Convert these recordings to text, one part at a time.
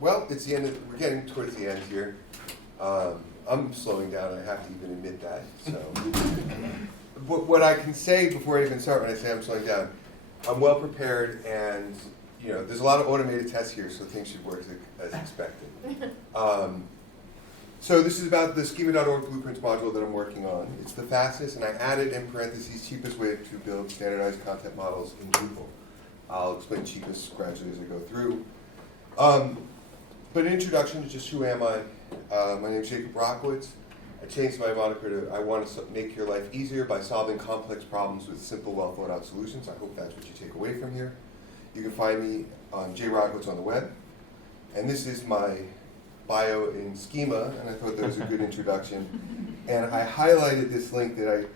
Well, it's the end of, we're getting towards the end here. I'm slowing down, I have to even admit that. So, what I can say before I even start when I say I'm slowing down, I'm well prepared, and there's a lot of automated tests here, so things should work as expected. So this is about the schema.org blueprints module that I'm working on. It's the fastest, and I added in parentheses, cheapest way to build standardized content models in Drupal. I'll explain cheapest gradually as I go through. But an introduction to just who am I. My name is Rockowitz. I changed my moniker to I want to make your life easier by solving complex problems with simple, well thought out solutions. I hope that's what you take away from here. You can find me on Rockowitz on the web. And this is my bio in schema, and I thought that was a good introduction. And I highlighted this link that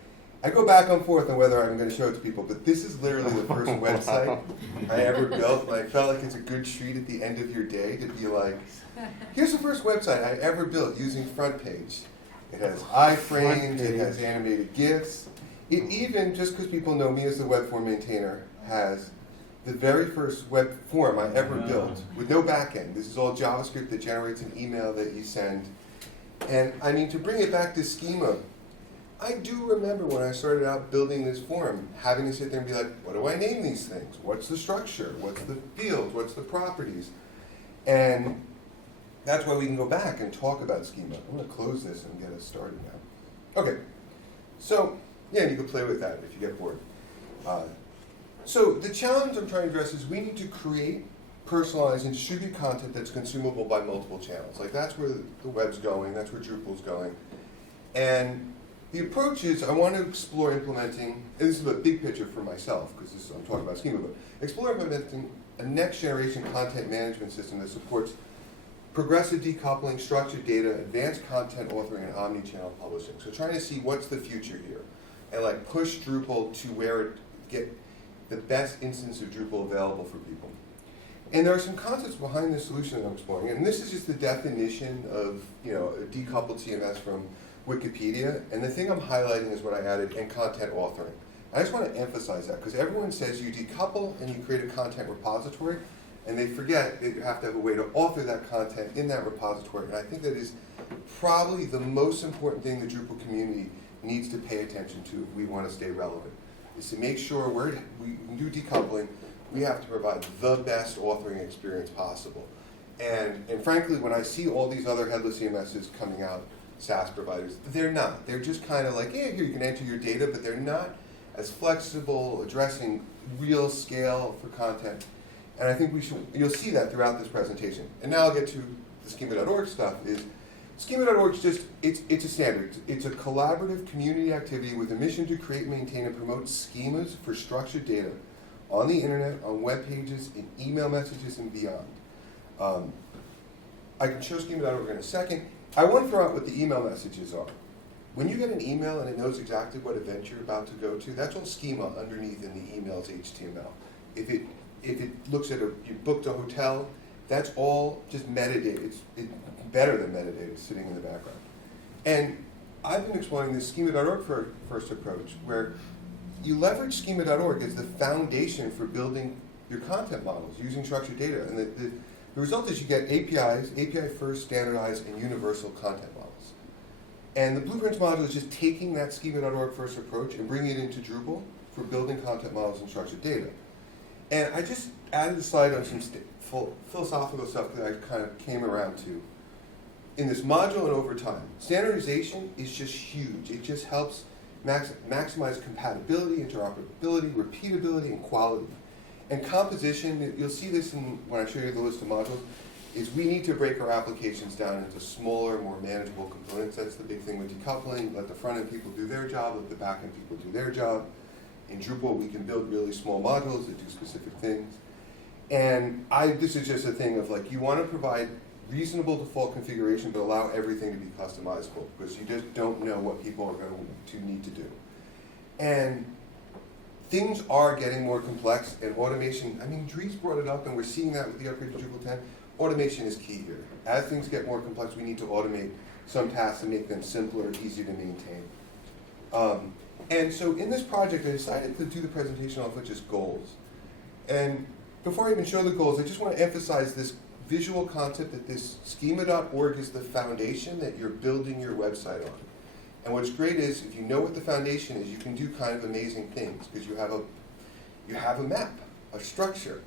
I go back and forth on whether I'm going to show it to people, but this is literally the first website I ever built, and I felt like it's a good treat at the end of your day to be like, here's the first website I ever built using front page. It has iframes, it has animated GIFs. It even, just because people know me as the web form maintainer, has the very first web form I ever built with no backend. This is all JavaScript that generates an email that you send. And I mean, to bring it back to schema, I do remember when I started out building this form, having to sit there and be like, what do I name these things? What's the structure? What's the fields? What's the properties? And that's why we can go back and talk about schema. I'm going to close this and get us started now. Okay, so yeah, you can play with that if you get bored. So the challenge I'm trying to address is we need to create, personalize, and distribute content that's consumable by multiple channels. Like that's where the web's going, that's where Drupal's going. And the approach is I want to explore implementing, and this is a big picture for myself, because I'm talking about schema, but explore implementing a next generation content management system that supports progressive decoupling, structured data, advanced content authoring, and omni-channel publishing. So trying to see what's the future here, and like push Drupal to where it get the best instance of Drupal available for people. And there are some concepts behind this solution that I'm exploring, and this is just the definition of a decoupled CMS from Wikipedia, and the thing I'm highlighting is what I added in content authoring. I just want to emphasize that, because everyone says you decouple and you create a content repository, and they forget that you have to have a way to author that content in that repository. And I think that is probably the most important thing the Drupal community needs to pay attention to if we want to stay relevant, is to make sure we do decoupling, we have to provide the best authoring experience possible. And frankly, when I see all these other headless CMSs coming out, SaaS providers, they're not. They're just kind of like, yeah, here you can enter your data, but they're not as flexible, addressing real scale for content. And I think you'll see that throughout this presentation. And now I'll get to the schema.org stuff. Schema.org is just, it's a standard. It's a collaborative community activity with a mission to create, maintain, and promote schemas for structured data on the internet, on web pages, in email messages, and beyond. I can show schema.org in a second. I want to throw out what the email messages are. When you get an email and it knows exactly what event you're about to go to, that's all schema underneath in the email's HTML. If it looks at you booked a hotel, that's all just metadata. It's better than metadata sitting in the background. And I've been exploring this schema.org first approach, where you leverage schema.org as the foundation for building your content models using structured data. And the result is you get APIs, API first, standardized, and universal content models. And the Blueprints module is just taking that schema.org first approach and bringing it into Drupal for building content models and structured data. And I just added a slide on some philosophical stuff that I kind of came around to in this module and over time. Standardization is just huge. It just helps maximize compatibility, interoperability, repeatability, and quality. And composition, you'll see this when I show you the list of modules, is we need to break our applications down into smaller, more manageable components. That's the big thing with decoupling. Let the front-end people do their job, let the back-end people do their job. In Drupal, we can build really small modules that do specific things. And this is just a thing of like, you want to provide reasonable default configuration, but allow everything to be customizable, because you just don't know what people are going to need to do. And things are getting more complex, and automation, I mean, Dries brought it up, and we're seeing that with the upgrade to Drupal 10. Automation is key here. As things get more complex, we need to automate some tasks and make them simpler, easier to maintain. And so in this project, I decided to do the presentation off with just goals. And before I even show the goals, I just want to emphasize this visual concept that this schema.org is the foundation that you're building your website on. And what's great is, if you know what the foundation is, you can do kind of amazing things, because you have a map, a structure.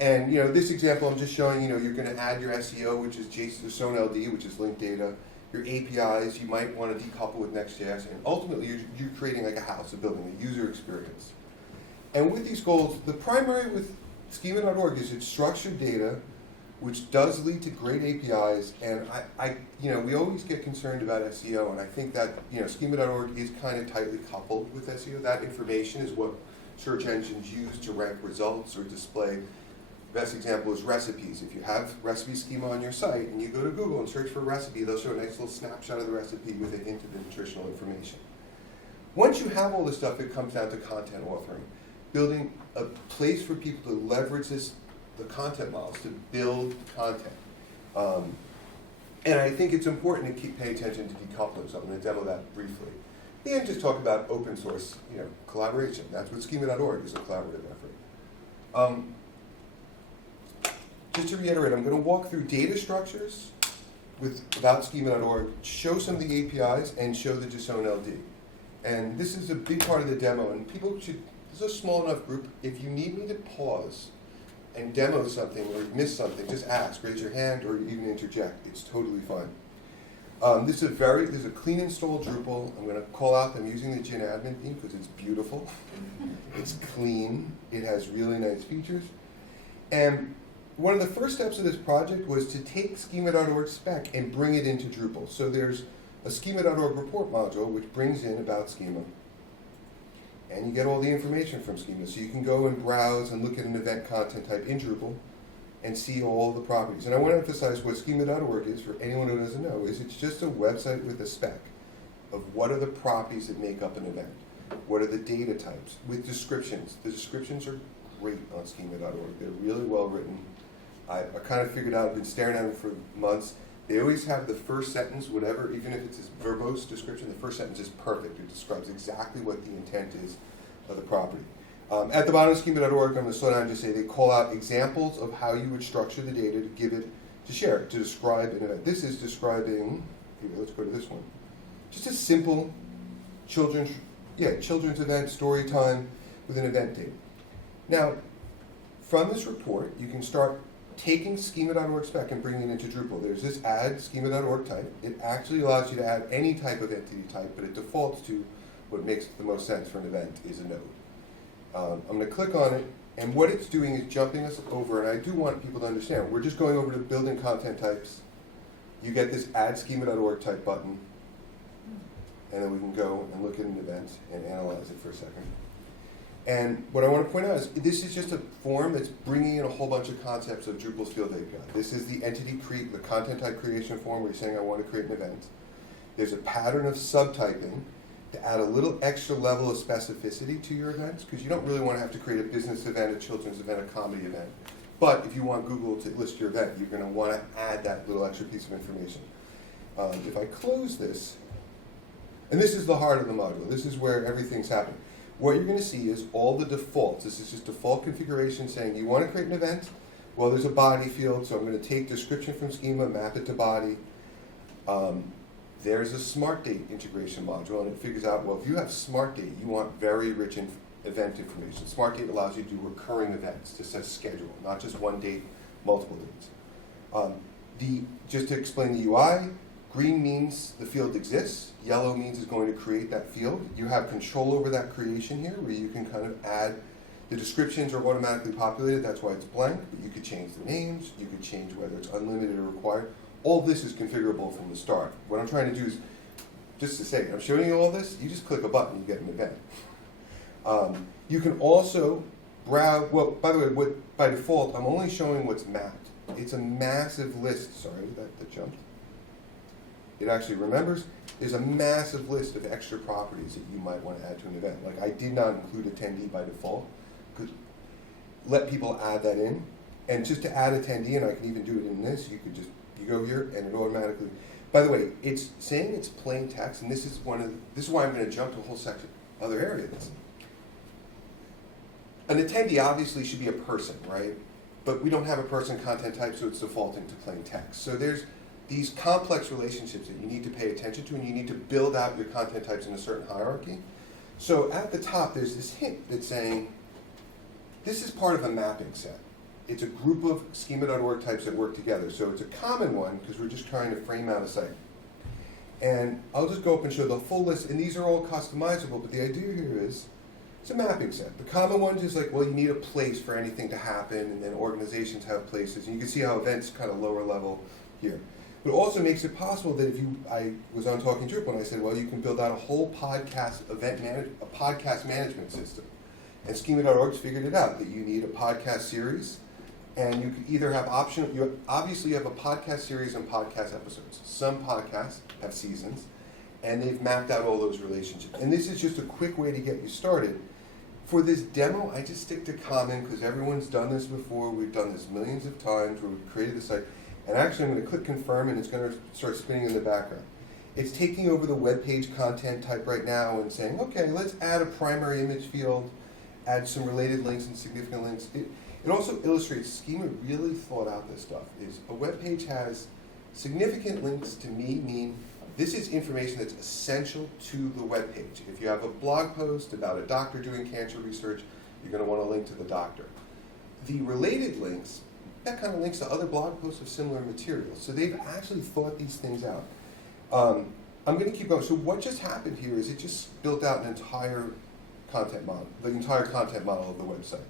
And this example I'm just showing, you're going to add your SEO, which is JSON-LD, which is linked data, your APIs, you might want to decouple with Next.js, and ultimately you're creating like a house, a building, a user experience. And with these goals, the primary with schema.org is it's structured data, which does lead to great APIs, and we always get concerned about SEO, and I think that schema.org is kind of tightly coupled with SEO. That information is what search engines use to rank results or display. Best example is recipes. If you have recipe schema on your site and you go to Google and search for a recipe, they'll show a nice little snapshot of the recipe with a hint of the nutritional information. Once you have all this stuff, it comes down to content authoring, building a place for people to leverage the content models to build content. And I think it's important to pay attention to decoupling, so I'm going to demo that briefly. And just talk about open source collaboration. That's what schema.org is, a collaborative effort. Just to reiterate, I'm going to walk through data structures about schema.org, show some of the APIs, and show the JSON-LD. And this is a big part of the demo, and people should, this is a small enough group, if you need me to pause and demo something or miss something, just ask, raise your hand, or even interject. It's totally fine. This is a clean installed Drupal. I'm going to call out I'm using the Gin admin theme because it's beautiful. It's clean. It has really nice features. And one of the first steps of this project was to take schema.org spec and bring it into Drupal. So there's a schema.org report module which brings in about schema. And you get all the information from schema. So you can go and browse and look at an event content type in Drupal and see all the properties. And I want to emphasize what schema.org is, for anyone who doesn't know, is it's just a website with a spec of what are the properties that make up an event. What are the data types with descriptions. The descriptions are great on schema.org. They're really well written. I kind of figured out, I've been staring at them for months. They always have the first sentence, whatever, even if it's a verbose description, the first sentence is perfect. It describes exactly what the intent is of the property. At the bottom of schema.org, I'm going to slow down and just say they call out examples of how you would structure the data to give it, to share it, to describe an event. This is describing, here, let's go to this one. Just a simple children's event, story time with an event date. Now, from this report, you can start taking schema.org spec and bringing it into Drupal. There's this add schema.org type. It actually allows you to add any type of entity type, but it defaults to what makes the most sense for an event is a node. I'm going to click on it, and what it's doing is jumping us over, and I do want people to understand, we're just going over to building content types. You get this add schema.org type button, and then we can go and look at an event and analyze it for a second. And what I want to point out is this is just a form that's bringing in a whole bunch of concepts of Drupal's field API. This is the the content type creation form where you're saying I want to create an event. There's a pattern of subtyping to add a little extra level of specificity to your events, because you don't really want to have to create a business event, a children's event, a comedy event. But if you want Google to list your event, you're going to want to add that little extra piece of information. If I close this, and this is the heart of the module, this is where everything's happening. What you're going to see is all the defaults. This is just default configuration saying you want to create an event. Well, there's a body field, so I'm going to take description from schema, map it to body. There's a smart date integration module, and it figures out, well, if you have smart date, you want very rich event information. Smart date allows you to do recurring events to set a schedule, not just one date, multiple dates. Just to explain the UI, green means the field exists. Yellow means it's going to create that field. You have control over that creation here, where you can kind of add, the descriptions are automatically populated, that's why it's blank, but you could change the names, you could change whether it's unlimited or required. All this is configurable from the start. What I'm trying to do is, just to say, I'm showing you all this, you just click a button, you get an event. You can also browse, well, by the way, by default, I'm only showing what's mapped. It's a massive list, sorry, that jumped. It actually remembers, there's a massive list of extra properties that you might want to add to an event. Like I did not include attendee by default. Could let people add that in. And just to add attendee, and I can even do it in this, you go here and it automatically, by the way, it's saying it's plain text, and this is why I'm going to jump to a whole section, other areas. An attendee obviously should be a person, right? but we don't have a person content type, so it's defaulting to plain text. So there's these complex relationships that you need to pay attention to, and you need to build out your content types in a certain hierarchy. So at the top, there's this hint that's saying, this is part of a mapping set. It's a group of schema.org types that work together. So it's a common one, because we're just trying to frame out a site. And I'll just go up and show the full list, and these are all customizable, but the idea here is, it's a mapping set. The common ones is like, well, you need a place for anything to happen, and then organizations have places, and you can see how events kind of lower level here. But it also makes it possible that I was on Talking Drupal, and I said, well, you can build out a whole podcast a podcast management system. And schema.org's figured it out, that you need a podcast series, and you could either have obviously have a podcast series and podcast episodes. Some podcasts have seasons, and they've mapped out all those relationships. And this is just a quick way to get you started. For this demo, I just stick to common, because everyone's done this before. We've done this millions of times where we've created the site. And actually, I'm going to click confirm, and it's going to start spinning in the background. It's taking over the web page content type right now and saying, okay, let's add a primary image field, add some related links and significant links. It also illustrates Schema really thought out this stuff. Is a web page has significant links to me mean this is information that's essential to the web page. If you have a blog post about a doctor doing cancer research, you're going to want to link to the doctor. The related links, that kind of links to other blog posts of similar material. So they've actually thought these things out. I'm going to keep going. So what just happened here is it just built out an entire content model, the entire content model of the website.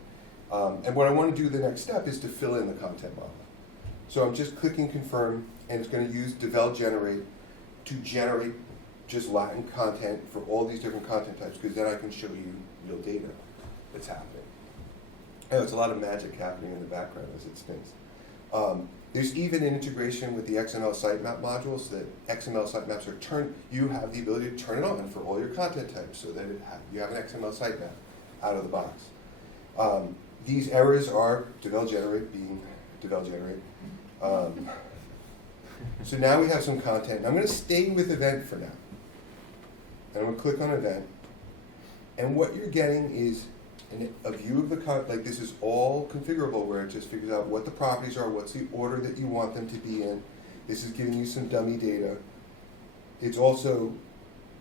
And what I want to do the next step is to fill in the content model. So I'm just clicking confirm, and it's going to use devel generate to generate just Latin content for all these different content types, because then I can show you real data that's happening. And there's a lot of magic happening in the background as it spins. There's even an integration with the XML sitemap module, so that XML sitemaps are you have the ability to turn it on for all your content types, so that you have an XML sitemap out of the box. These errors are devel generate being devel generate. So now we have some content. I'm going to stay with event for now. And I'm going to click on event. And what you're getting is a view of the content. Like, this is all configurable, where it just figures out what the properties are, what's the order that you want them to be in. This is giving you some dummy data. It's also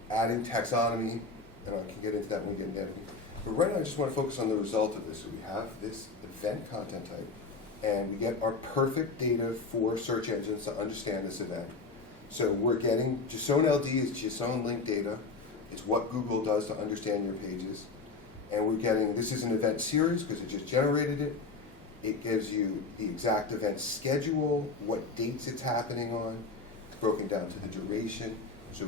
adding taxonomy, and I can get into that when we get into editing. But right now I just want to focus on the result of this. So we have this event content type, and we get our perfect data for search engines to understand this event. So we're getting JSON LD is JSON link data. It's what Google does to understand your pages. And we're getting, this is an event series because it just generated it. It gives you the exact event schedule, what dates it's happening on, broken down to the duration. So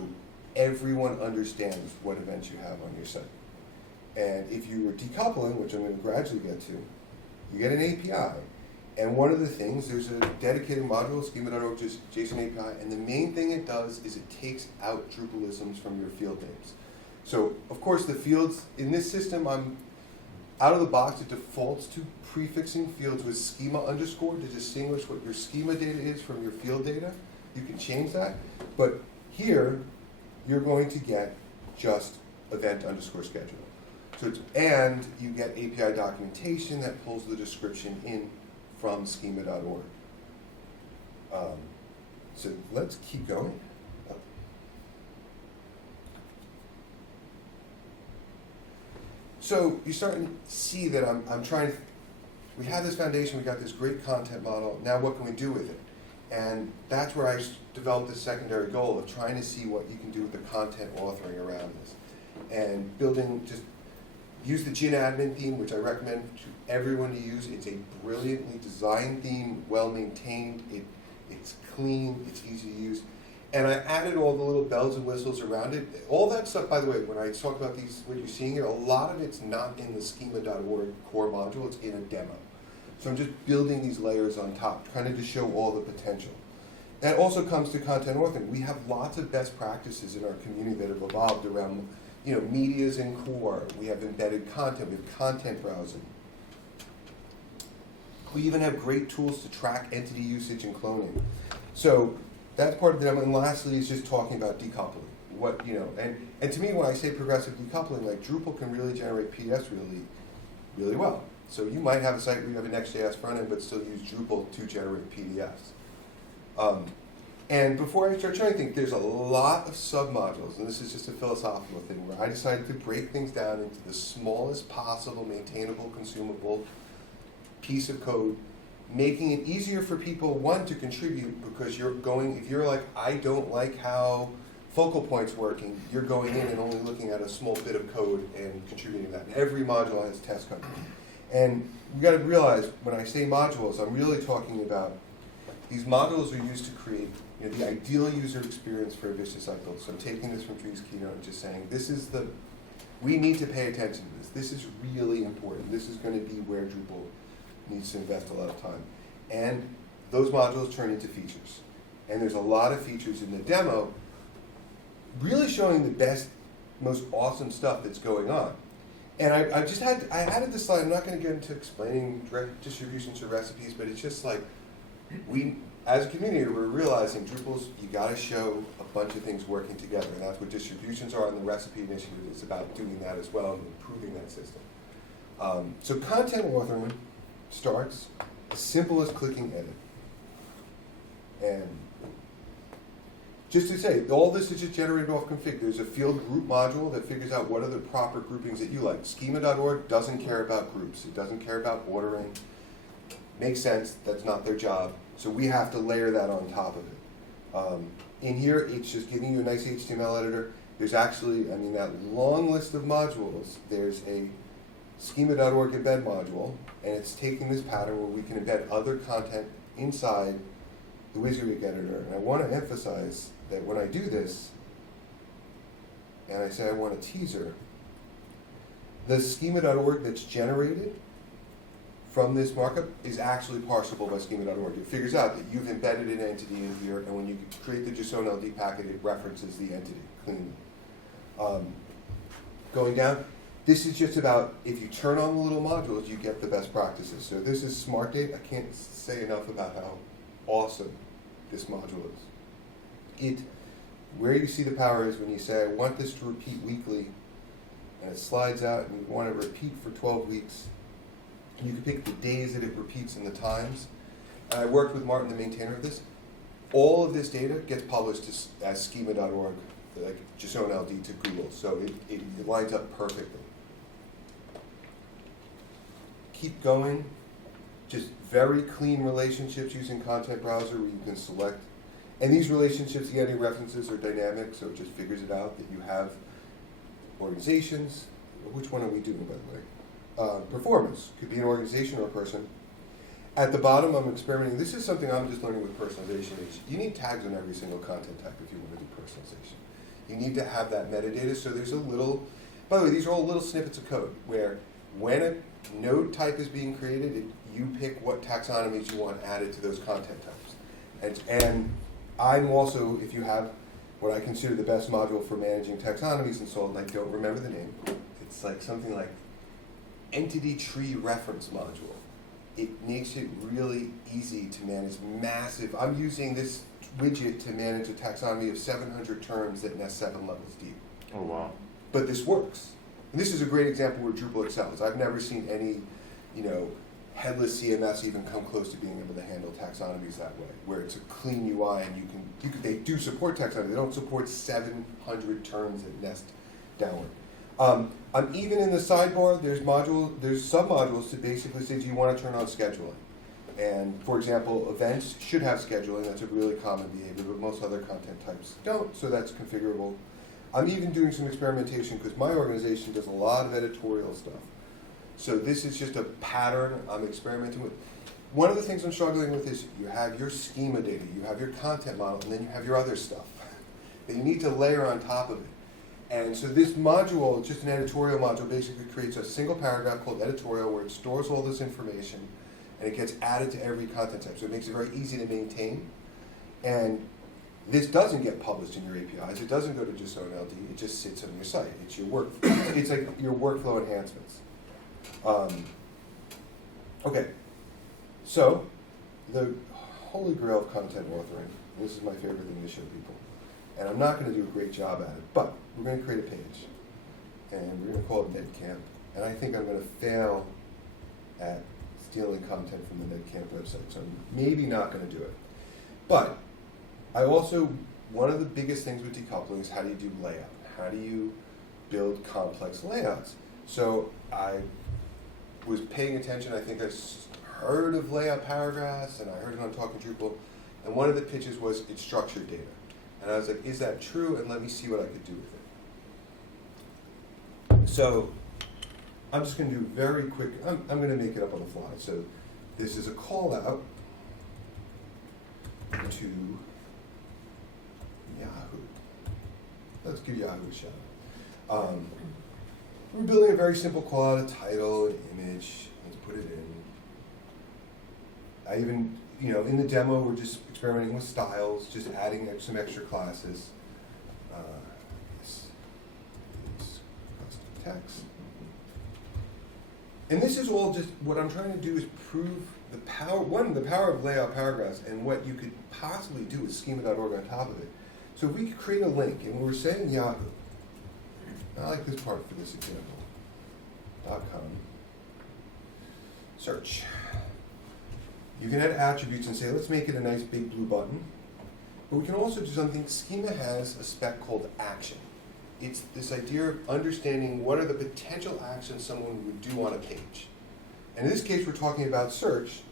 everyone understands what events you have on your site. And if you were decoupling, which I'm going to gradually get to, you get an API. And one of the things, there's a dedicated module, schema.org JSON API, and the main thing it does is it takes out Drupalisms from your field names. So, of course, the fields, in this system, out of the box, it defaults to prefixing fields with schema underscore to distinguish what your schema data is from your field data. You can change that. But here, you're going to get just event underscore schedule. So and you get API documentation that pulls the description in from schema.org. So let's keep going. So you're starting to see that I'm trying to, we have this foundation, we got this great content model, now what can we do with it? And that's where I developed this secondary goal of trying to see what you can do with the content authoring around this. And building, just use the Gin admin theme, which I recommend to everyone to use. It's a brilliantly designed theme, well maintained, it's clean, it's easy to use. And I added all the little bells and whistles around it. All that stuff, by the way, when I talk about these, what you're seeing here, a lot of it's not in the schema.org core module, it's in a demo. So I'm just building these layers on top, trying to show all the potential. That also comes to content authoring. We have lots of best practices in our community that have evolved around, medias in core. We have embedded content, we have content browsing. We even have great tools to track entity usage and cloning. So that's part of the demo. And lastly is just talking about decoupling. And to me, when I say progressive decoupling, like Drupal can really generate PDFs really, really well. So you might have a site where you have a Next.js front end, but still use Drupal to generate PDFs. And before I start showing things, there's a lot of submodules, and this is just a philosophical thing, where I decided to break things down into the smallest possible maintainable, consumable piece of code, making it easier for people, one, to contribute, because if you're like, I don't like how focal point's working, you're going in and only looking at a small bit of code and contributing that. And every module has test code. And you got to realize, when I say modules, I'm really talking about these modules are used to create the ideal user experience for a vicious cycle. So I'm taking this from Dree's keynote and just saying, we need to pay attention to this. This is really important. This is going to be where Drupal needs to invest a lot of time. And those modules turn into features. And there's a lot of features in the demo really showing the best, most awesome stuff that's going on. And I added this slide. I'm not going to get into explaining distributions or recipes, but it's just like, as a community, we're realizing Drupal's, you got to show a bunch of things working together, and that's what distributions are, and the recipe initiative is about doing that as well and improving that system. So content authoring starts as simple as clicking edit. And just to say, all this is just generated off config. There's a field group module that figures out what are the proper groupings that you like. Schema.org doesn't care about groups. It doesn't care about ordering. Makes sense. That's not their job. So we have to layer that on top of it. In here, it's just giving you a nice HTML editor. There's actually, that long list of modules, there's a schema.org embed module, and it's taking this pattern where we can embed other content inside the WYSIWYG editor. And I want to emphasize that when I do this, and I say I want a teaser, the schema.org that's generated from this markup is actually parsable by schema.org. It figures out that you've embedded an entity in here, and when you create the JSON LD packet, it references the entity cleanly. Going down, this is just about, if you turn on the little modules, you get the best practices. So this is Smart Date. I can't say enough about how awesome this module is. Where you see the power is when you say, I want this to repeat weekly, and it slides out, and you want to repeat for 12 weeks. You can pick the days that it repeats and the times. And I worked with Martin, the maintainer of this. All of this data gets published as schema.org, like JSON LD to Google. So it lines up perfectly. Keep going. Just very clean relationships using Content Browser where you can select. And these relationships, the ending references are dynamic, so it just figures it out that you have organizations. Which one are we doing, by the way? Performance. Could be an organization or a person. At the bottom, I'm experimenting. This is something I'm just learning with personalization. You need tags on every single content type if you want to do personalization. You need to have that metadata, so there's a little, by the way, these are all little snippets of code where when a node type is being created, you pick what taxonomies you want added to those content types. And I'm also, if you have what I consider the best module for managing taxonomies installed, and I don't remember the name, it's like something like Entity Tree Reference Module. It makes it really easy to manage massive. I'm using this widget to manage a taxonomy of 700 terms that nest 7 levels deep. Oh, wow. But this works. And this is a great example where Drupal excels. I've never seen any, headless CMS even come close to being able to handle taxonomies that way, where it's a clean UI and they do support taxonomy. They don't support 700 terms that nest downward. I'm even in the sidebar, there's submodules to basically say, do you want to turn on scheduling? And for example, events should have scheduling. That's a really common behavior, but most other content types don't, so that's configurable. I'm even doing some experimentation because my organization does a lot of editorial stuff. So this is just a pattern I'm experimenting with. One of the things I'm struggling with is you have your schema data, you have your content model, and then you have your other stuff that you need to layer on top of it. And so this module, just an editorial module, basically creates a single paragraph called editorial where it stores all this information and it gets added to every content type. So it makes it very easy to maintain. And this doesn't get published in your APIs. It doesn't go to JSON LD. It just sits on your site. It's your work. It's like your workflow enhancements. Okay. So the holy grail of content authoring. This is my favorite thing to show people. And I'm not going to do a great job at it, but we're going to create a page. And we're going to call it NetCamp. And I think I'm going to fail at stealing content from the NetCamp website, so I'm maybe not going to do it. But I also, one of the biggest things with decoupling is how do you do layout? How do you build complex layouts? So I was paying attention. I think I heard of layout paragraphs, and I heard it on Talking Drupal, and one of the pitches was it's structured data. And I was like, is that true? And let me see what I could do with it. So I'm just going to do very quick, I'm going to make it up on the fly. So this is a call out to Yahoo. Let's give Yahoo a shout. We're building a very simple call out, a title, an image. Let's put it in. I even, in the demo, we're just experimenting with styles, just adding some extra classes. This is custom text. And this is all just, what I'm trying to do is prove the power, the power of layout paragraphs and what you could possibly do with schema.org on top of it. So if we could create a link, and we're saying Yahoo, I like this part for this example, .com, search. You can add attributes and say, let's make it a nice big blue button. But we can also do something, Schema has a spec called action. It's this idea of understanding what are the potential actions someone would do on a page. And in this case, we're talking about search.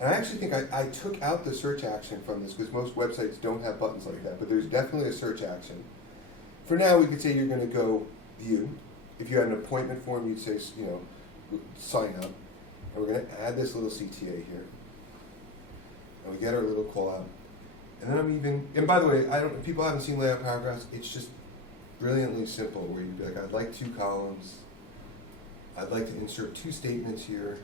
And I actually think I took out the search action from this because most websites don't have buttons like that, but there's definitely a search action. For now, we could say you're going to go view. If you had an appointment form, you'd say, sign up. And we're going to add this little CTA here. And we get our little call out. And then and by the way, if people haven't seen layout paragraphs, it's just brilliantly simple, where you'd be like, I'd like 2 columns. I'd like to insert 2 statements here.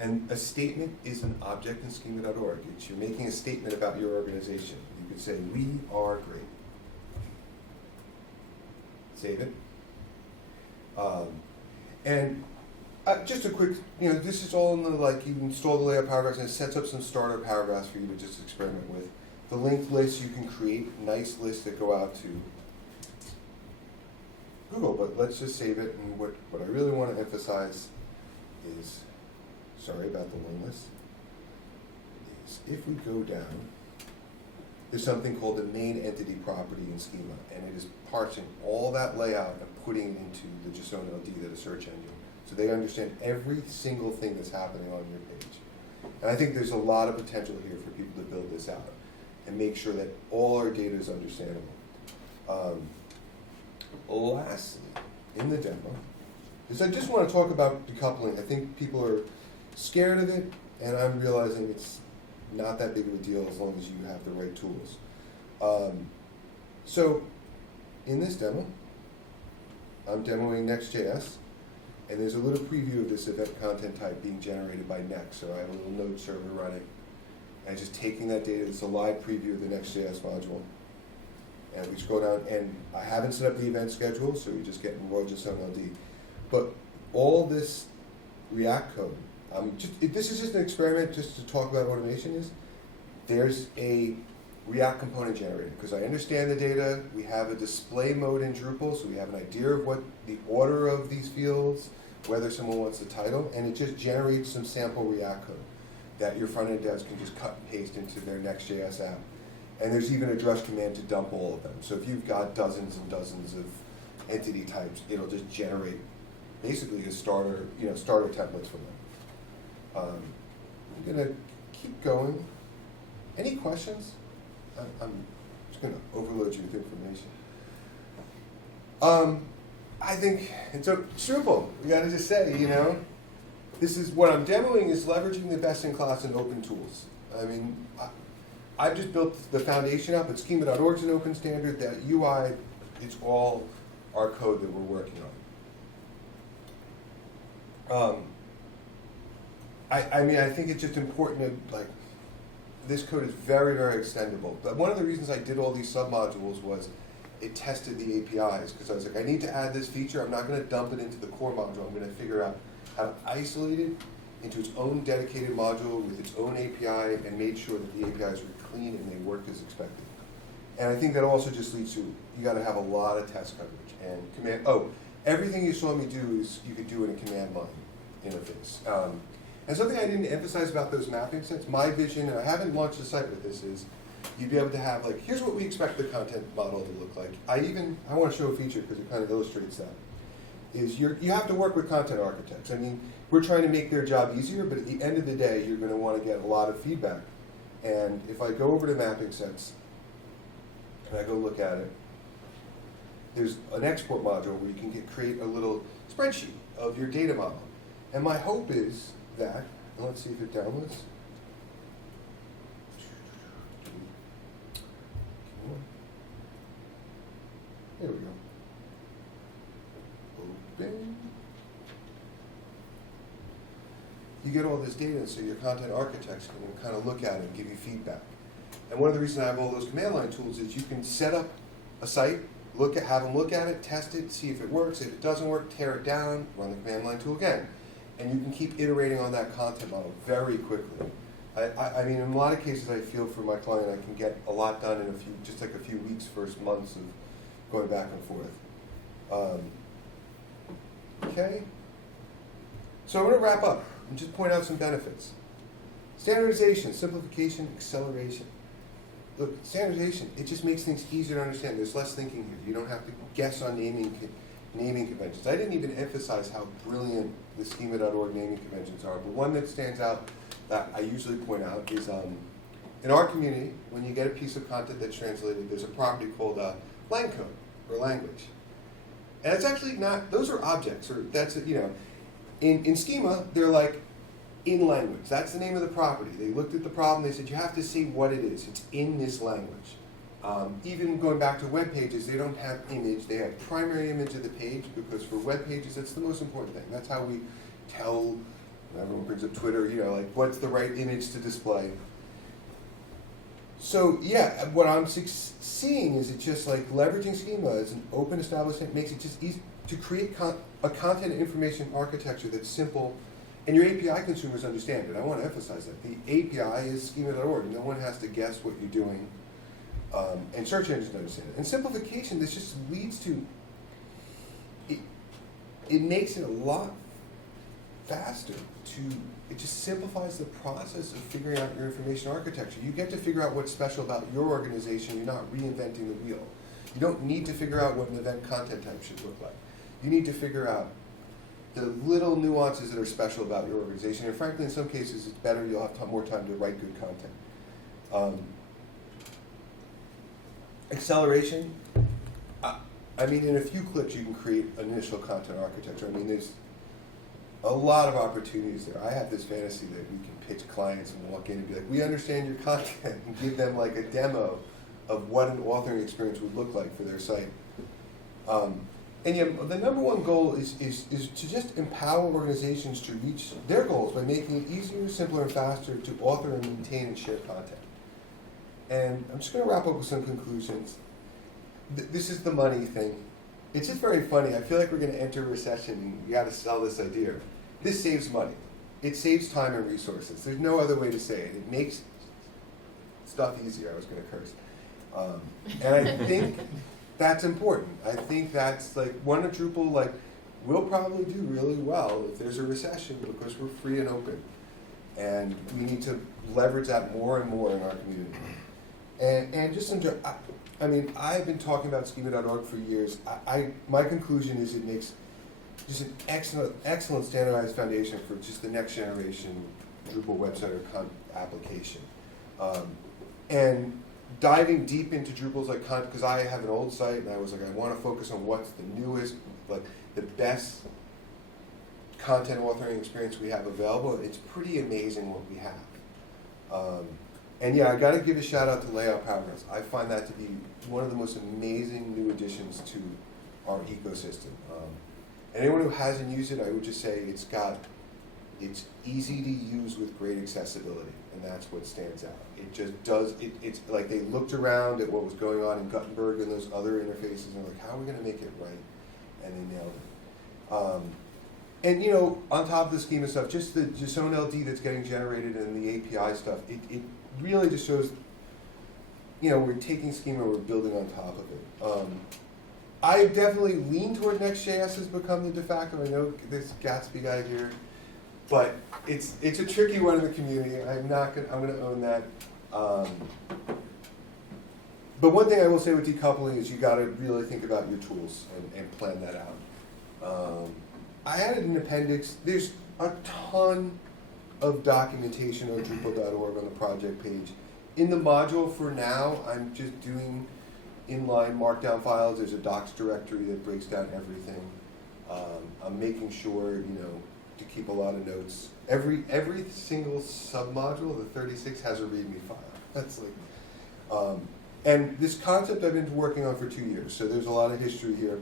And a statement is an object in schema.org. You're making a statement about your organization. You could say, we are great. Save it. Just a quick, this is all in the, you install the layout paragraphs, and it sets up some starter paragraphs for you to just experiment with. The linked lists, you can create nice lists that go out to Google, but let's just save it. And what I really want to emphasize is, sorry about the long list, is if we go down, there's something called the main entity property in Schema, and it is parsing all that layout and putting it into the JSON LD, that is search engine. So they understand every single thing that's happening on your page. And I think there's a lot of potential here for people to build this out and make sure that all our data is understandable. Lastly, in the demo, is I just want to talk about decoupling. I think people are scared of it, and I'm realizing it's not that big of a deal as long as you have the right tools. So in this demo, I'm demoing Next.js, and there's a little preview of this event content type being generated by Next. So I have a little node server running, and just taking that data. It's a live preview of the Next.js module. And we scroll down, and I haven't set up the event schedule, so you're just getting raw JSON LD. But all this React code, this is just an experiment just to talk about automation is. There's a React component generator, because I understand the data. We have a display mode in Drupal, so we have an idea of what the order of these fields, whether someone wants the title, and it just generates some sample React code that your front-end devs can just cut and paste into their Next.js app. And there's even a drush command to dump all of them. So if you've got dozens and dozens of entity types, it'll just generate basically a starter templates from them. I'm going to keep going. Any questions? I'm just going to overload you with information. I think, and so Drupal, we got to just say, this is what I'm demoing is leveraging the best in class and open tools. I mean, I've just built the foundation up, but schema.org is an open standard. That UI, it's all our code that we're working on. I think it's just important to, this code is very, very extendable. But one of the reasons I did all these submodules was it tested the APIs, because I was like, I need to add this feature. I'm not going to dump it into the core module. I'm going to figure out how to isolate it into its own dedicated module with its own API, and made sure that the APIs were clean and they worked as expected. And I think that also just leads to, you got to have a lot of test coverage and command. Everything you saw me do is you could do in a command line. interface. And something I didn't emphasize about those mapping sets, my vision, and I haven't launched the site with this, is you'd be able to have, like, here's what we expect the content model to look like. I want to show a feature because it kind of illustrates that. Is you have to work with content architects. I mean, we're trying to make their job easier, but at the end of the day, you're going to want to get a lot of feedback. And if I go over to mapping sets, and I go look at it, there's an export module where you can create a little spreadsheet of your data model. And my hope is that, and let's see if it downloads. There we go. Open. You get all this data, so your content architects can kind of look at it and give you feedback. And one of the reasons I have all those command line tools is you can set up a site, have them look at it, test it, see if it works. If it doesn't work, tear it down, run the command line tool again. And you can keep iterating on that content model very quickly. I mean, in a lot of cases, I feel for my client, I can get a lot done in just like a few weeks, first months of going back and forth. Okay. So I'm going to wrap up and just point out some benefits. Standardization, simplification, acceleration. Look, standardization, it just makes things easier to understand. There's less thinking here. You don't have to guess on naming conventions. I didn't even emphasize how brilliant the schema.org naming conventions are, but one that stands out that I usually point out is in our community, when you get a piece of content that's translated, there's a property called lang code, or language. And it's actually not, those are objects, or that's, in schema, they're like in language. That's the name of the property. They looked at the problem, they said, you have to see what it is. It's in this language. Even going back to web pages, they don't have image. They have primary image of the page, because for web pages, that's the most important thing. That's how we tell, everyone brings up Twitter, like what's the right image to display. So yeah, what I'm seeing is it's just like leveraging schema as an open establishment makes it just easy to create a content and information architecture that's simple, and your API consumers understand it. I want to emphasize that. The API is schema.org. No one has to guess what you're doing, and search engines understand it. And simplification, this just leads to, it makes it a lot faster it just simplifies the process of figuring out your information architecture. You get to figure out what's special about your organization. You're not reinventing the wheel. You don't need to figure out what an event content type should look like. You need to figure out the little nuances that are special about your organization. And frankly, in some cases, it's better. You'll have more time to write good content. Acceleration. I mean, in a few clicks, you can create initial content architecture. I mean, there's a lot of opportunities there. I have this fantasy that we can pitch clients and walk in and be like, we understand your content, and give them like a demo of what an authoring experience would look like for their site. And yet, the number one goal is to just empower organizations to reach their goals by making it easier, simpler, and faster to author and maintain and share content. And I'm just going to wrap up with some conclusions. This is the money thing. It's just very funny. I feel like we're going to enter a recession and we got to sell this idea. This saves money. It saves time and resources. There's no other way to say it. It makes stuff easier. I was going to curse. And I think that's important. I think that's like one of Drupal, like, we'll probably do really well if there's a recession because we're free and open. And we need to leverage that more and more in our community. And just enjoy. I mean, I've been talking about schema.org for years. My conclusion is it makes just an excellent standardized foundation for just the next generation Drupal website or application. And diving deep into Drupal's like content, because I have an old site and I was like, I want to focus on what's the newest, like the best content authoring experience we have available. It's pretty amazing what we have. And yeah, I got to give a shout out to Layout Powerhouse. I find that to be one of the most amazing new additions to our ecosystem. Anyone who hasn't used it, I would just say it's easy to use with great accessibility, and that's what stands out. It just does, it's like they looked around at what was going on in Gutenberg and those other interfaces and they're like, how are we going to make it right? And they nailed it. And on top of the schema stuff, just the JSON LD that's getting generated and the API stuff, it really just shows, we're taking schema, we're building on top of it. I definitely lean toward Next.js has become the de facto. I know this Gatsby guy here But it's a tricky one in the community. I'm going to own that. But one thing I will say with decoupling is you got to really think about your tools and plan that out. I added an appendix. There's a ton of documentation on Drupal.org on the project page. In the module for now, I'm just doing inline markdown files. There's a docs directory that breaks down everything. I'm making sure, to keep a lot of notes. Every single submodule, the 36, has a README file. That's like, and this concept I've been working on for 2 years, so there's a lot of history here.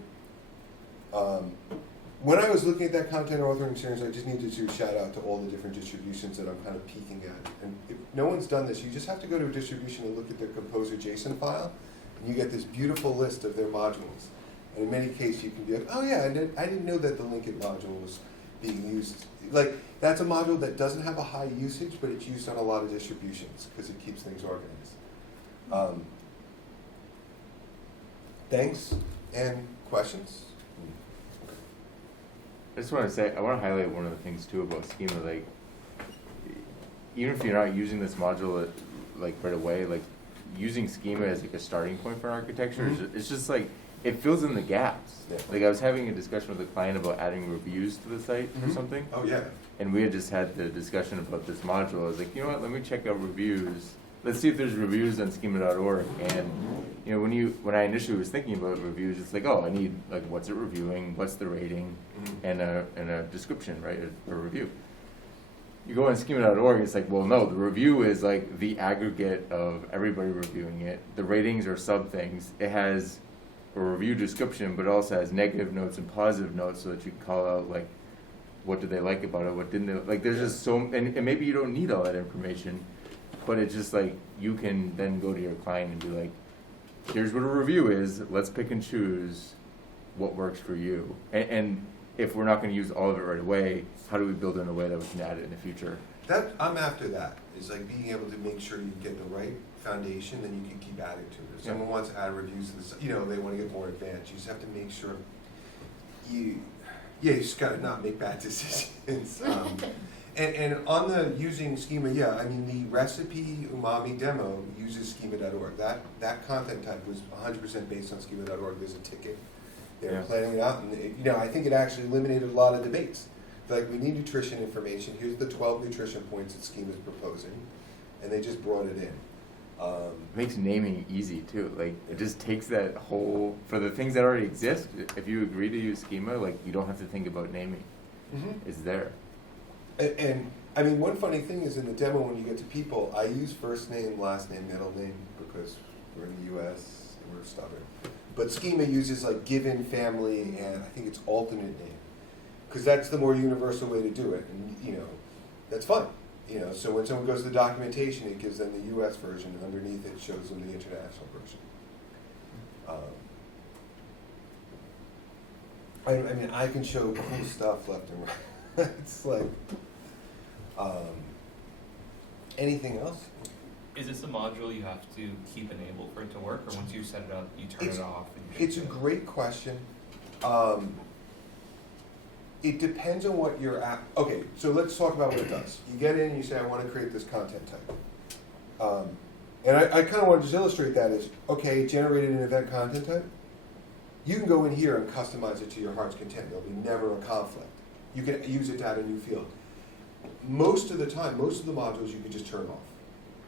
When I was looking at that content authoring series, I just needed to shout out to all the different distributions that I'm kind of peeking at. And if no one's done this, you just have to go to a distribution and look at their composer JSON file, and you get this beautiful list of their modules. And in many cases, you can be like, oh yeah, I didn't know that the Linkit module was being used. Like, that's a module that doesn't have a high usage, but it's used on a lot of distributions because it keeps things organized. Thanks, and questions? I just want to say, I want to highlight one of the things too about schema, like, even if you're not using this module like right away, like using schema as like a starting point for architecture, it's just like, it fills in the gaps. Yeah. Like I was having a discussion with a client about adding reviews to the site or something. Oh yeah. And we had just had the discussion about this module. I was like, you know what, let me check out reviews. Let's see if there's reviews on schema.org. And when I initially was thinking about reviews, it's like, oh, I need, like, what's it reviewing, what's the rating, and a description, right, a review. You go on schema.org, it's like, well, no, the review is like the aggregate of everybody reviewing it. The ratings are sub things. It has a review description, but it also has negative notes and positive notes so that you can call out, like, what did they like about it, what didn't they, like, there's just so, and maybe you don't need all that information, but it's just like, you can then go to your client and be like, here's what a review is, let's pick and choose what works for you. And if we're not going to use all of it right away, how do we build it in a way that we can add it in the future? That I'm after that. Is like being able to make sure you get the right foundation, then you can keep adding to it. If someone wants to add reviews to this, they want to get more advanced. You just have to make sure you just got to not make bad decisions. And on the using schema, the recipe umami demo uses schema.org. That content type was 100% based on schema.org. There's a ticket. They were planning it out, and I think it actually eliminated a lot of debates. Like, we need nutrition information. Here's the 12 nutrition points that schema is proposing, and they just brought it in. It makes naming easy too. Like, it just takes that whole, for the things that already exist, if you agree to use schema, like, you don't have to think about naming. It's there. And one funny thing is in the demo, when you get to people, I use first name, last name, middle name, because we're in the US and we're stubborn. But schema uses like given, family, and I think it's alternate name, because that's the more universal way to do it, and that's fine. So when someone goes to the documentation, it gives them the US version, and underneath it shows them the international version. I can show cool stuff left and right. It's like, anything else? Is this a module you have to keep enabled for it to work, or once you set it up, you turn it off? And It's a great question. It depends on what your app. Okay, so let's talk about what it does. You get in and you say, I want to create this content type. And I kind of want to just illustrate that as, okay, generated an event content type. You can go in here and customize it to your heart's content. There'll be never a conflict. You can use it to add a new field. Most of the time, most of the modules you can just turn off.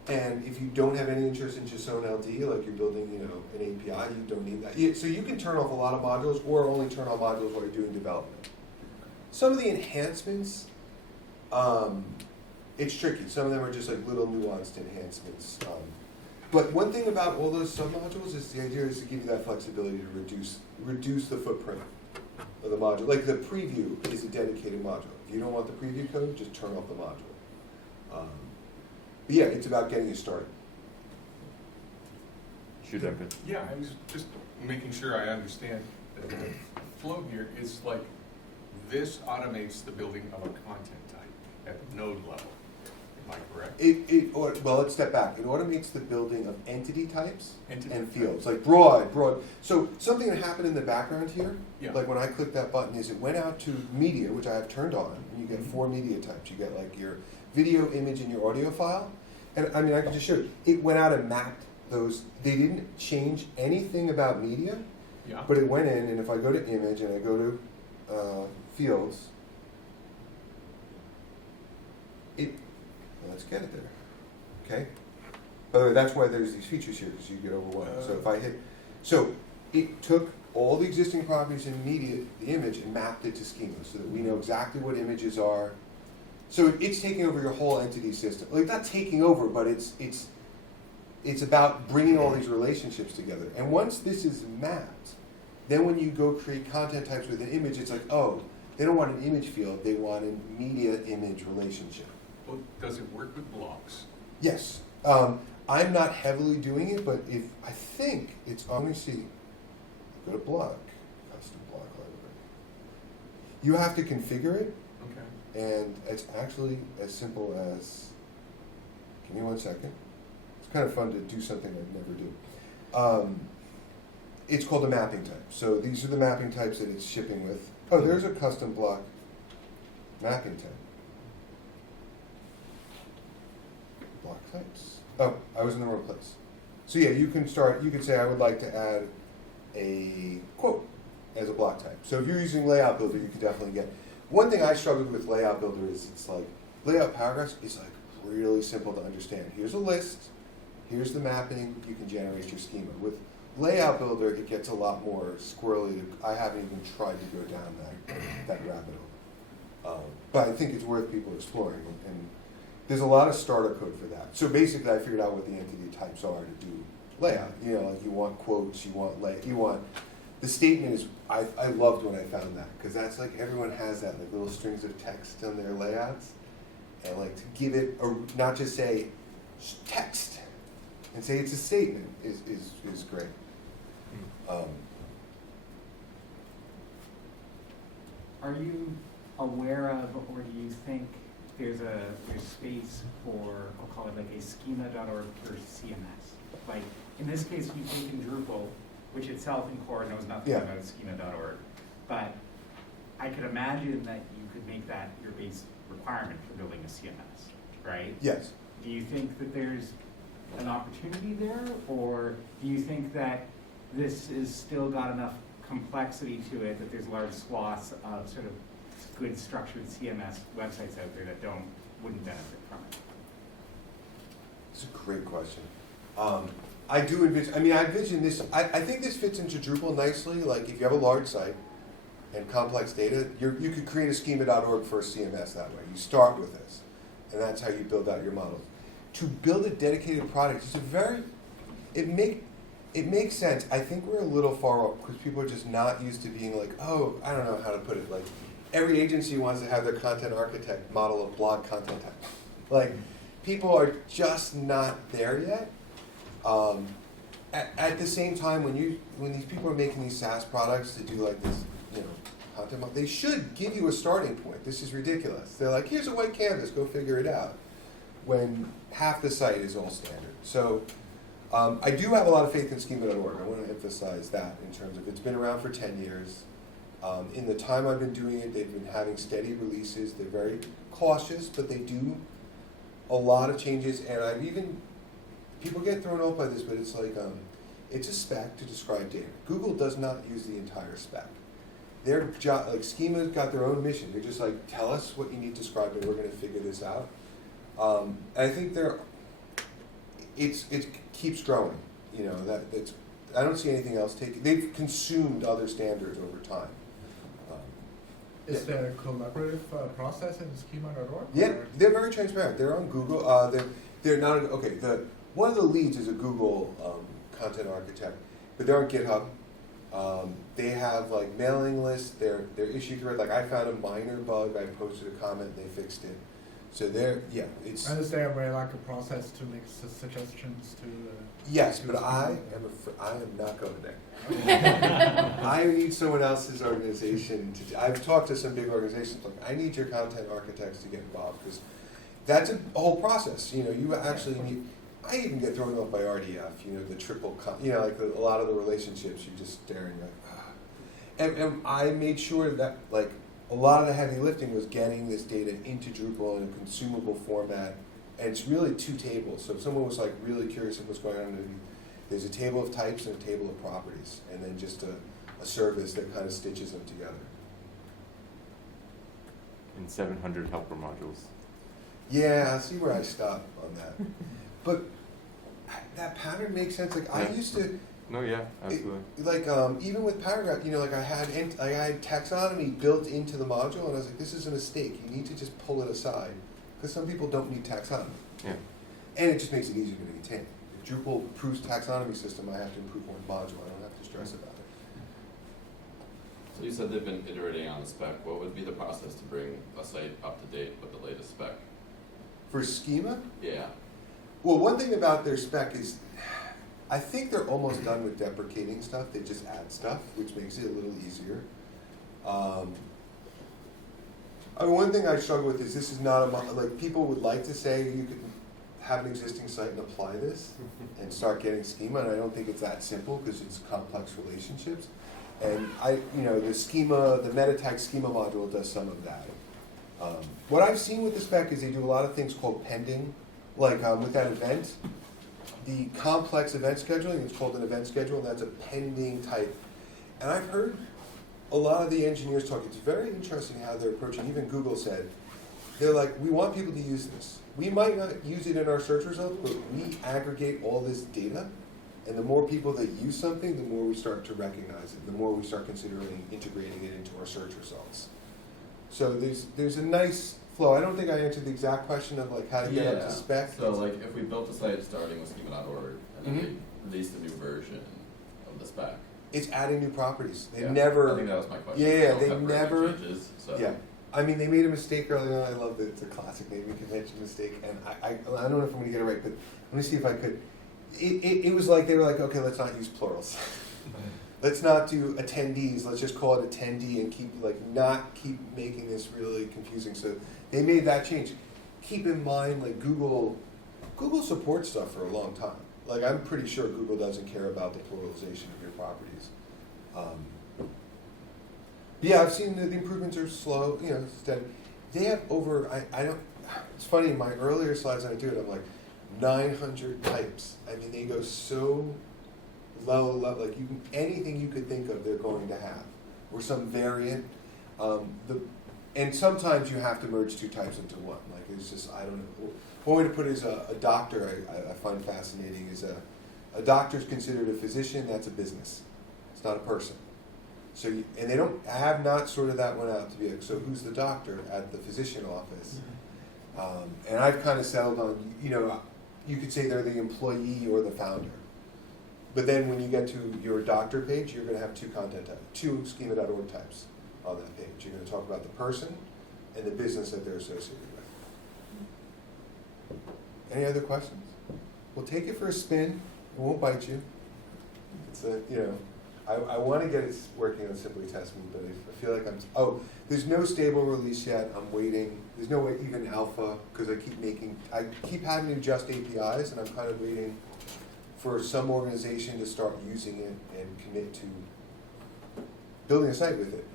And if you don't have any interest in just own LD, like you're building, an API, you don't need that. So you can turn off a lot of modules, or only turn on modules while you're doing development. Some of the enhancements, it's tricky. Some of them are just like little nuanced enhancements. But one thing about all those submodules is the idea is to give you that flexibility to reduce the footprint of the module. Like the preview is a dedicated module. If you don't want the preview code, just turn off the module. But yeah, it's about getting you started. Yeah, I was just making sure I understand that the flow here is like, this automates the building of a content type at the node level. Am I correct? Well, let's step back. It automates the building of entity types Entity and types. fields, like broad. So something that happened in the background here, Yeah. like when I clicked that button, is it went out to media, which I have turned on, and you get 4 media types. You get like your video, image, and your audio file. And I mean, I can just show you. It went out and mapped those. They didn't change anything about media, Yeah. but it went in, and if I go to image and I go to fields, let's get it there. Okay? By the way, that's why there's these features here, because you get overwhelmed. So if I hit, so it took all the existing properties in media, the image, and mapped it to schema so that we know exactly what images are. So it's taking over your whole entity system. Like, not taking over, but it's about bringing all these relationships together. And once this is mapped, then when you go create content types with an image, it's like, oh, they don't want an image field, they want a media-image relationship. Well, does it work with blocks? Yes. I'm not heavily doing it, but if I think it's, let me see. Go to block, custom block library. You have to configure it, Okay. and it's actually as simple as, give me 1 second. It's kind of fun to do something I'd never do. It's called a mapping type. So these are the mapping types that it's shipping with. Oh, there's a custom block mapping type. Block types. Oh, I was in the wrong place. So yeah, you can say I would like to add a quote as a block type. So if you're using Layout Builder, you could definitely get. One thing I struggled with Layout Builder is it's like, layout paragraphs is like really simple to understand. Here's a list, here's the mapping, you can generate your schema. With Layout Builder, it gets a lot more squirrely. I haven't even tried to go down that rabbit hole. But I think it's worth people exploring, and there's a lot of starter code for that. So basically, I figured out what the entity types are to do layout. You know, like you want quotes, you want the statement is. I loved when I found that, because that's like everyone has that, like little strings of text on their layouts, and like to give it not just say text and say it's a statement is great. Are you aware of, or do you think there's space for, I'll call it like a schema.org for CMS? Like, in this case, we've taken Drupal, which itself in core knows nothing Yeah. about schema.org. But I could imagine that you could make that your base requirement for building a CMS, right? Yes. Do you think that there's an opportunity there, or do you think that this is still got enough complexity to it that there's large swaths of sort of good structured CMS websites out there that wouldn't benefit from it? It's a great question. I do envision, I envision this, I think this fits into Drupal nicely. Like if you have a large site and complex data, you could create a schema.org for a CMS that way. You start with this, and that's how you build out your models. To build a dedicated product, it makes sense. I think we're a little far off because people are just not used to being like, oh, I don't know how to put it. Like every agency wants to have their content architect model a blog content type. Like people are just not there yet. At the same time, when these people are making these SaaS products to do like this, content, they should give you a starting point. This is ridiculous. They're like, here's a white canvas, go figure it out. When half the site is all standard. So I do have a lot of faith in schema.org. I want to emphasize that in terms of it's been around for 10 years. In the time I've been doing it, they've been having steady releases. They're very cautious, but they do a lot of changes. And people get thrown off by this, but it's like, it's a spec to describe data. Google does not use the entire spec. Their job, like Schema's got their own mission. They're just like, tell us what you need described and we're going to figure this out. And I think it keeps growing. I don't see anything else they've consumed other standards over time. Is there a collaborative process in schema.org? Yeah, they're very transparent. They're on Google. They're not okay. One of the leads is a Google content architect, but they're on GitHub. They have like mailing lists. Their issue thread. Like I found a minor bug. I posted a comment. And they fixed it. So it's. And is there a way, like a process to make suggestions to? Yes, but I am not going there. I need someone else's organization to. I've talked to some big organizations. Like I need your content architects to get involved because that's a whole process, you know, you actually need, I even get thrown off by RDF, you know, the triple, you know, like a lot of the relationships, you're just staring like, ah. And I made sure that, like, a lot of the heavy lifting was getting this data into Drupal in a consumable format, and it's really two tables, so if someone was like really curious of what's going on, there's a table of types and a table of properties, and then just a service that kind of stitches them together. And 700 helper modules. Yeah, I see where I stop on that. But that pattern makes sense. Like I Yeah. used to, No, yeah, absolutely. like even with Paragraph, you know, like I had taxonomy built into the module, and I was like, this is a mistake. You need to just pull it aside, because some people don't need taxonomy, Yeah. and it just makes it easier to maintain. If Drupal approves taxonomy system, I have to improve one module. I don't have to stress about it. So you said they've been iterating on the spec. What would be the process to bring a site up to date with the latest spec? For schema, Yeah. well, one thing about their spec is, I think they're almost done with deprecating stuff. They just add stuff, which makes it a little easier. I mean, one thing I struggle with is this is not like people would like to say you could have an existing site and apply this and start getting schema, and I don't think it's that simple because it's complex relationships. And you know, the schema, the meta tag schema module does some of that. What I've seen with the spec is they do a lot of things called pending, like with that event, the complex event scheduling, it's called an event schedule, and that's a pending type. And I've heard a lot of the engineers talk, it's very interesting how they're approaching, even Google said, they're like, we want people to use this. We might not use it in our search results, but we aggregate all this data, and the more people that use something, the more we start to recognize it, the more we start considering integrating it into our search results. So there's a nice flow. I don't think I answered the exact question of like how to get up to spec. So like if we built a site starting with schema.org and then Mhm. we released a new version of the spec. It's adding new properties. They Yeah, never. I think that was my question. Yeah, don't they have very never- many changes, so. Yeah, I mean, they made a mistake early on. I love that it's a classic naming convention mistake, and I don't know if I'm going to get it right, but let me see if I could. It was like they were like, okay, let's not use plurals. Let's not do attendees. Let's just call it attendee and not keep making this really confusing. So they made that change. Keep in mind, like Google supports stuff for a long time. Like I'm pretty sure Google doesn't care about the pluralization of your properties. Yeah, I've seen that the improvements are slow, you know, steady. They have over, I don't, it's funny, in my earlier slides when I do it, I'm like, 900 types. I mean, they go so low, like anything you could think of, they're going to have, or some variant. And sometimes you have to merge two types into one. Like it's just, I don't know. One way to put it is a doctor, I find fascinating, is a doctor's considered a physician, that's a business. It's not a person. So, and they don't, I have not sorted that one out to be like, so who's the doctor at the physician office? And I've kind of settled on, you know, you could say they're the employee or the founder. But then when you get to your doctor page, you're going to have two content types, two schema.org types on that page. You're going to talk about the person and the business that they're associated with. Any other questions? We'll take it for a spin. It won't bite you. It's a, you know, I want to get it working on Simply Test Me, but I feel like there's no stable release yet. I'm waiting. There's no way even alpha, because I keep having to adjust APIs, and I'm kind of waiting for some organization to start using it and commit to building a site with it.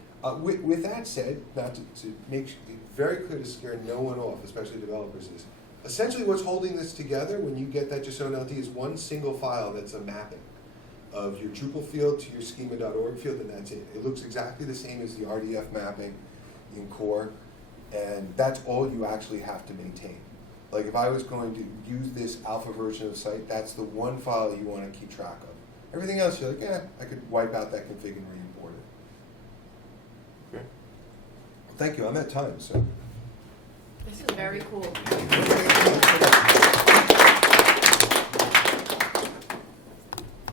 With that said, not to make it very clear to scare no one off, especially developers, is essentially what's holding this together when you get that JSON LD is one single file that's a mapping of your Drupal field to your schema.org field, and that's it. It looks exactly the same as the RDF mapping in core, and that's all you actually have to maintain. Like if I was going to use this alpha version of the site, that's the one file you want to keep track of. Everything else, you're like, yeah, I could wipe out that config and re-import it. Okay. Well, thank you. I'm at time, so. This is very cool.